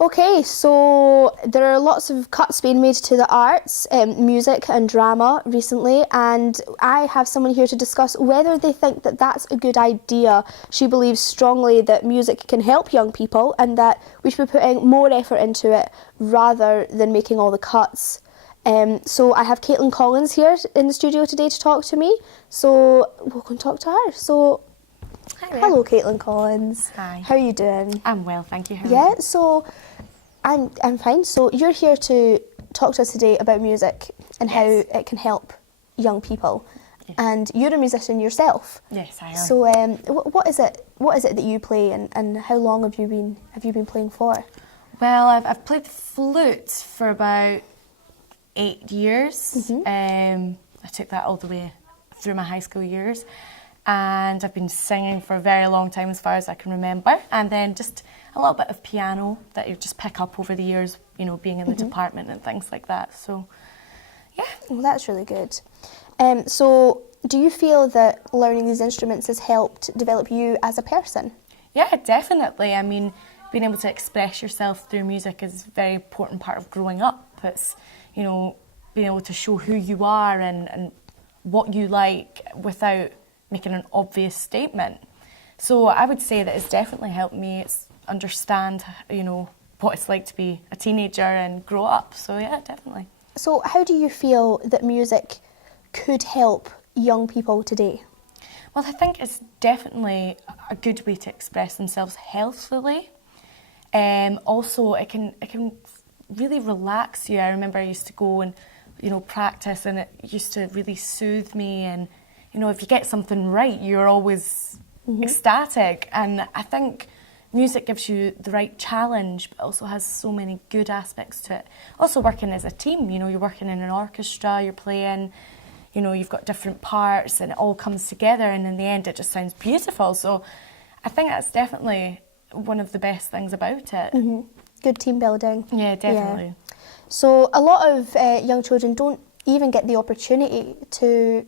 Okay, so there are lots of cuts being made to the arts, music and drama recently, and I have someone here to discuss whether they think that that's a good idea. She believes strongly that music can help young people and that we should be putting more effort into it rather than making all the cuts. So I have Caitlin Collins here in the studio today to talk to me, so we'll go and talk to her. So, Hi there. hello Caitlin Collins. Hi. How are you doing? I'm well, thank you. How are Yeah, you? so I'm fine. So you're here to talk to us today about music and how Yes. it can help young people. Yes. And you're a musician yourself. Yes, I am. So what is it that you play and how long have you been playing for? Well, I've played the flute for about 8 years. I took that all the way through my high school years, and I've been singing for a very long time, as far as I can remember. And then just a little bit of piano that you just pick up over the years, you know, being in the department and things like that. So, yeah. Well, that's really good. So do you feel that learning these instruments has helped develop you as a person? Yeah, definitely. I mean, being able to express yourself through music is a very important part of growing up. It's, you know, being able to show who you are and what you like without making an obvious statement. So I would say that it's definitely helped me understand, you know, what it's like to be a teenager and grow up. So yeah, definitely. So how do you feel that music could help young people today? Well, I think it's definitely a good way to express themselves healthily. Also, it can really relax you. I remember I used to go and, you know, practice, and it used to really soothe me. And, you know, if you get something right, you're always ecstatic. And I think music gives you the right challenge, but also has so many good aspects to it. Also, working as a team, you know, you're working in an orchestra, you're playing, you know, you've got different parts, and it all comes together, and in the end, it just sounds beautiful. So I think that's definitely one of the best things about it. Good team building. Yeah, definitely. Yeah. So a lot of young children don't even get the opportunity to,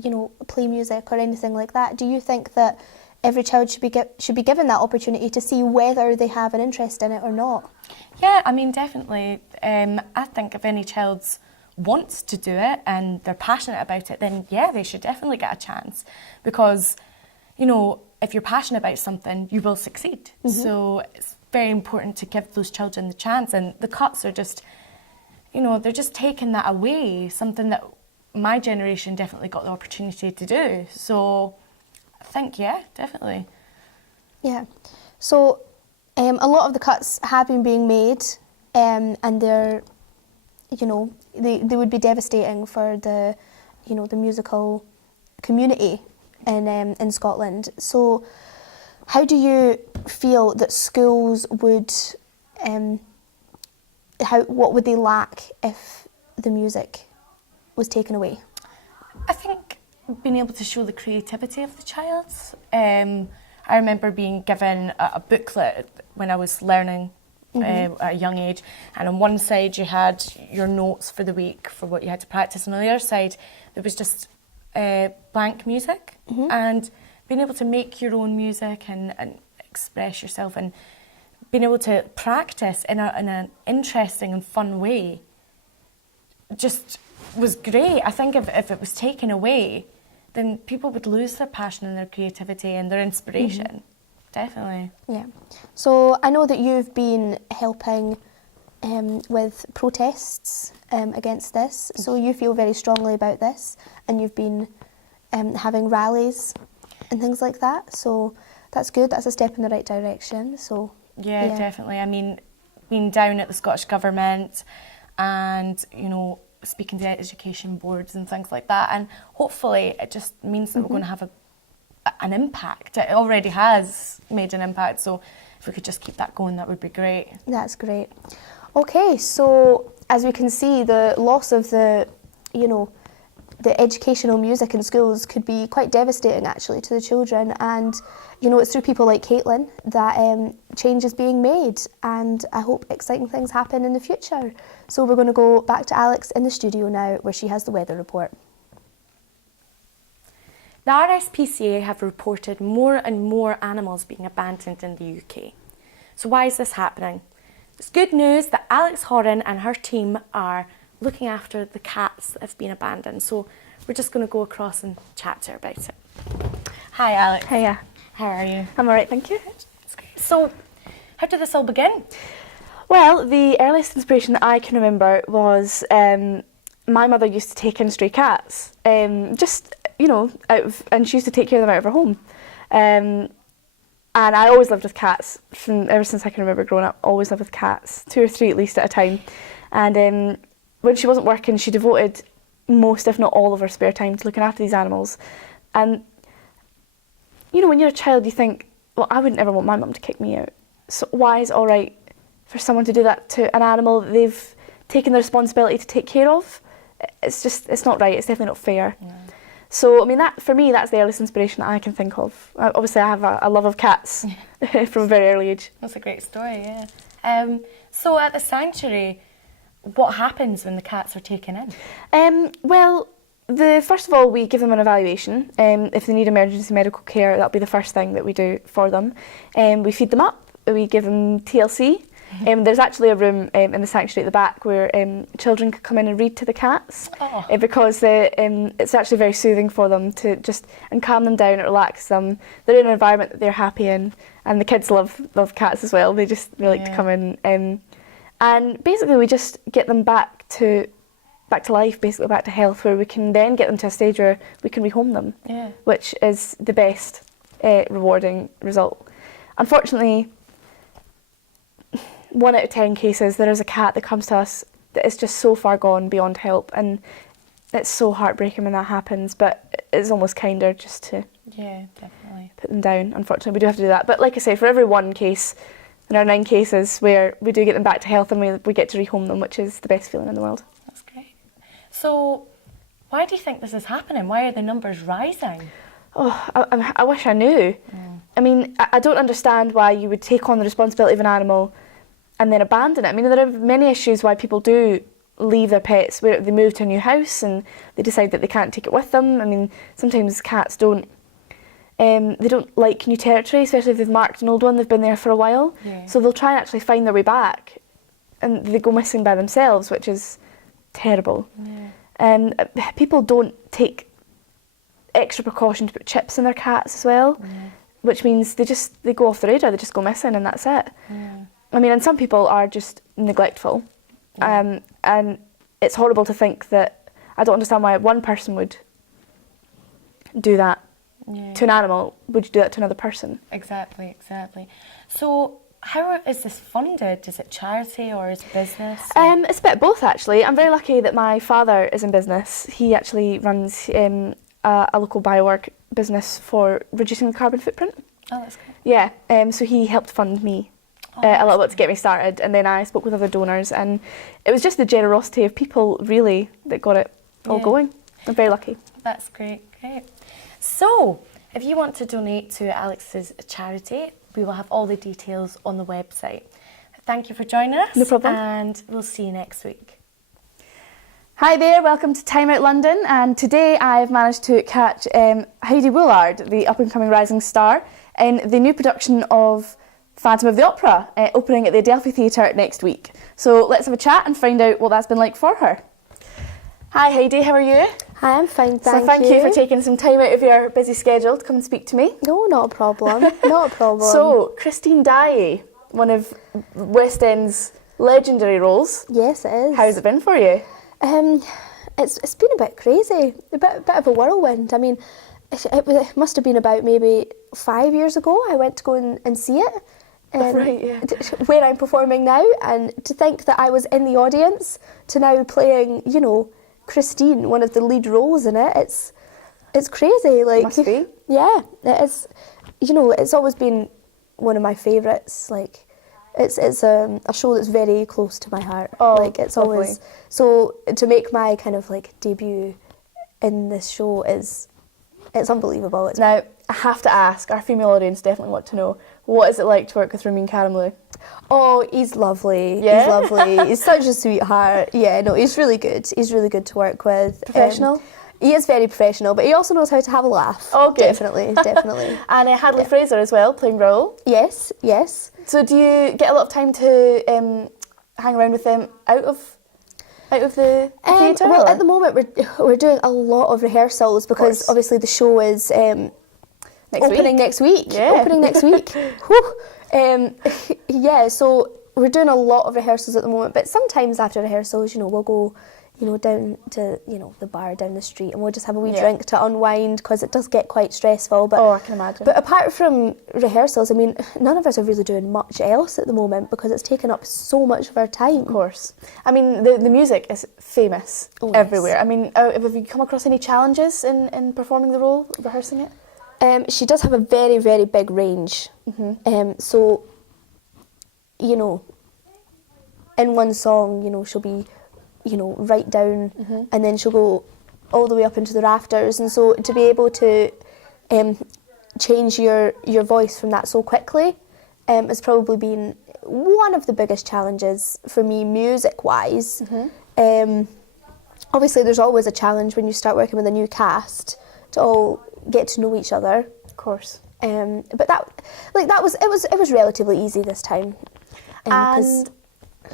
you know, play music or anything like that. Do you think that every child should be given that opportunity to see whether they have an interest in it or not? Yeah, I mean, definitely. I think if any child wants to do it and they're passionate about it, then yeah, they should definitely get a chance. Because, you know, if you're passionate about something, you will succeed. So it's very important to give those children the chance. And the cuts are just, you know, they're just taking that away, something that my generation definitely got the opportunity to do. So I think, yeah, definitely. Yeah. So a lot of the cuts have been being made, and they're, you know, they would be devastating for the, you know, the musical community in Scotland. So how do you feel that schools would, what would they lack if the music was taken away? I think being able to show the creativity of the child. I remember being given a booklet when I was learning at a young age, and on one side you had your notes for the week for what you had to practice, and on the other side there was just blank music, and being able to make your own music and express yourself and being able to practice in an interesting and fun way just was great. I think if it was taken away, then people would lose their passion and their creativity and their inspiration. Definitely. Yeah. So I know that you've been helping with protests against this. So you feel very strongly about this, and you've been having rallies and things like that. So that's good. That's a step in the right direction. So Yeah, definitely. I mean, being down at the Scottish Government and, you know, speaking to education boards and things like that, and hopefully it just means that we're going to have an impact. It already has made an impact, so if we could just keep that going, that would be great. That's great. Okay, so as we can see, the loss of the, you know, the educational music in schools could be quite devastating actually to the children, and you know, it's through people like Caitlin that change is being made, and I hope exciting things happen in the future. So we're going to go back to Alex in the studio now, where she has the weather report. The RSPCA have reported more and more animals being abandoned in the UK. So why is this happening? It's good news that Alex Horan and her team are looking after the cats that have been abandoned. So we're just going to go across and chat to her about it. Hi, Alex. Hiya. How are you? I'm alright, thank you. That's great. So, how did this all begin? Well, the earliest inspiration that I can remember was my mother used to take in stray cats, just, you know, and she used to take care of them out of her home. And I always lived with cats, ever since I can remember growing up, always lived with cats, 2 or 3 at least at a time. And when she wasn't working, she devoted most, if not all, of her spare time to looking after these animals. And, you know, when you're a child, you think, well, I wouldn't ever want my mum to kick me out. So why is it all right for someone to do that to an animal that they've taken the responsibility to take care of? It's not right, it's definitely not fair. Yeah. So, I mean, that for me, that's the earliest inspiration that I can think of. Obviously, I have a love of cats from a very early age. That's a great story, yeah. So at the sanctuary, what happens when the cats are taken in? Well, first of all, we give them an evaluation. If they need emergency medical care, that'll be the first thing that we do for them. We feed them up, we give them TLC. There's actually a room in the sanctuary at the back where children could come in and read to the cats because it's actually very soothing for them to just and calm them down, it relaxes them. They're in an environment that they're happy in, and the kids love cats as well. They like to come in, and basically we just get them back to life, basically back to health, where we can then get them to a stage where we can rehome them, which is the best rewarding result. Unfortunately, 1 out of 10 cases, there is a cat that comes to us that is just so far gone beyond help, and it's so heartbreaking when that happens, but it's almost kinder just to definitely put them down. Unfortunately, we do have to do that. But like I say, for every 1 case, there are 9 cases where we do get them back to health and we get to rehome them, which is the best feeling in the world. That's great. So, why do you think this is happening? Why are the numbers rising? Oh, I wish I knew. I mean, I don't understand why you would take on the responsibility of an animal and then abandon it. I mean, there are many issues why people do leave their pets, where they move to a new house and they decide that they can't take it with them. I mean, sometimes cats don't like new territory, especially if they've marked an old one, they've been there for a while. So they'll try and actually find their way back, and they go missing by themselves, which is terrible. And people don't take extra precaution to put chips in their cats as well, which means they go off the radar, they just go missing, and that's it. I mean, and some people are just neglectful, and it's horrible to think that. I don't understand why one person would do that to an animal. Would you do that to another person? Exactly. So, how is this funded? Is it charity or is it business? It's a bit of both, actually. I'm very lucky that my father is in business. He actually runs a local biowork business for reducing the carbon footprint. Oh, that's good. Yeah, so he helped fund me a little bit to get me started, and then I spoke with other donors, and it was just the generosity of people, really, that got it all going. I'm very lucky. That's great. So, if you want to donate to Alex's charity, we will have all the details on the website. Thank you for joining us. No problem. And we'll see you next week. Hi there, welcome to Time Out London, and today I've managed to catch Heidi Woolard, the up-and-coming rising star, in the new production of Phantom of the Opera, opening at the Adelphi Theatre next week. So let's have a chat and find out what that's been like for her. Hi Heidi, how are you? Hi, I'm fine, thank you. So thank you for taking some time out of your busy schedule to come and speak to me. No, not a problem, not a problem. So, Christine Daae, one of West End's legendary roles. Yes, it is. How's it been for you? It's been a bit crazy, a bit of a whirlwind. I mean, it must have been about maybe 5 years ago I went to go and see it. Right, yeah. Where I'm performing now, and to think that I was in the audience to now playing, you know, Christine, one of the lead roles in it, it's crazy. Like, must be. Yeah, it is. You know, it's always been one of my favourites. Like, it's a show that's very close to my heart. Oh, like, it's lovely. always so to make my kind of like debut in this show it's unbelievable. Now, I have to ask, our female audience definitely want to know, what is it like to work with Ramin Karimloo? Oh, he's lovely. Yeah? He's lovely. He's such a sweetheart. Yeah, no, he's really good. He's really good to work with. Professional? He is very professional, but he also knows how to have a laugh. Oh, good. Definitely, definitely. And Hadley Fraser as well, playing Raoul. Yes, yes. So do you get a lot of time to hang around with them out of the theatre? Well, or? at the moment we're doing a lot of rehearsals because obviously the show is opening next week. Yeah. Opening next week. Whew. Yeah, so we're doing a lot of rehearsals at the moment, but sometimes after rehearsals, we'll go, down to, the bar down the street and we'll just have a wee drink to unwind because it does get quite stressful. But, I can imagine. But apart from rehearsals, I mean, none of us are really doing much else at the moment because it's taken up so much of our time. Of course. I mean, the music is famous everywhere. Yes. I mean, have you come across any challenges in performing the role, rehearsing it? She does have a very, very big range. So, in one song, she'll be, right down and then she'll go all the way up into the rafters. And so to be able to change your voice from that so quickly has probably been one of the biggest challenges for me music-wise. Obviously, there's always a challenge when you start working with a new cast to all get to know each other. Of course. But it was relatively easy this time. And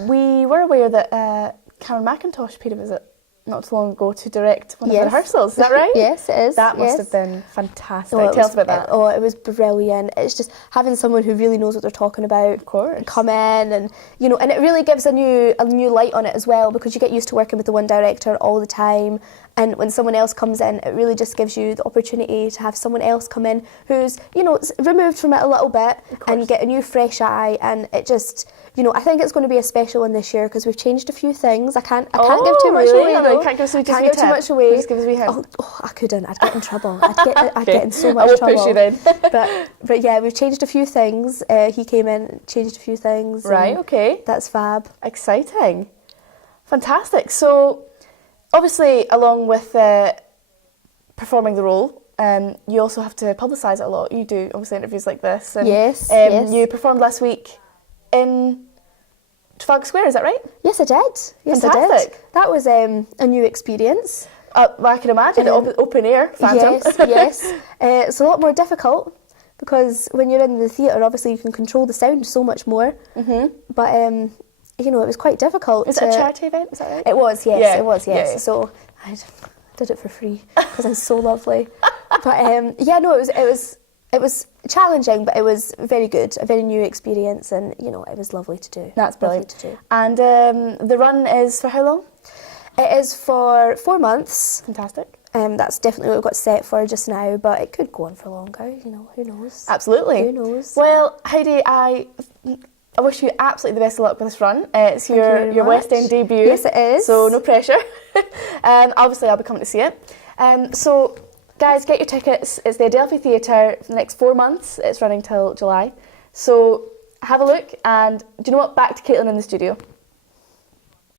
we were aware that Cameron McIntosh paid a visit not too long ago to direct one of the rehearsals. Is that right? Yes, it is. That must have been fantastic. Oh, Tell us about that. It was brilliant. It's just having someone who really knows what they're talking about, Of course. come in and and it really gives a new light on it as well because you get used to working with the one director all the time, and when someone else comes in, it really just gives you the opportunity to have someone else come in who's removed from it a little bit and get a new fresh eye, and it just. I think it's going to be a special one this year because we've changed a few things. I can't give too much away. No, though. you can't give too much away. Just give us a wee hint. I couldn't. I'd get in trouble. I'd get in so much I will trouble. push you then. but yeah, we've changed a few things. He came in, changed a few things. Right, okay. That's fab. Exciting. Fantastic. So, obviously, along with performing the role, you also have to publicise it a lot. You do, obviously, interviews like this. And, Yes. You performed last week in Trafalgar Square, is that right? Yes, I did. Yes, I Fantastic. did. That was a new experience. I can imagine, open air, phantom. Yes. It's a lot more difficult because when you're in the theatre, obviously you can control the sound so much more. But it was quite difficult. Is it a charity event? Is that right? It was, yes. Yeah. It was, yes. Yeah. So I did it for free because I'm so lovely. But it was challenging, but it was very good, a very new experience, and it was lovely to do. That's brilliant. Lovely to do. And the run is for how long? It is for 4 months. Fantastic. That's definitely what we've got set for just now, but it could go on for longer. Who knows? Absolutely. Who knows? Well, Heidi, I wish you absolutely the best of luck with this run. It's your West End debut. Yes, it is. So no pressure. Obviously, I'll be coming to see it. So, guys, get your tickets. It's the Adelphi Theatre for the next 4 months. It's running till July. So have a look, and do you know what? Back to Caitlin in the studio.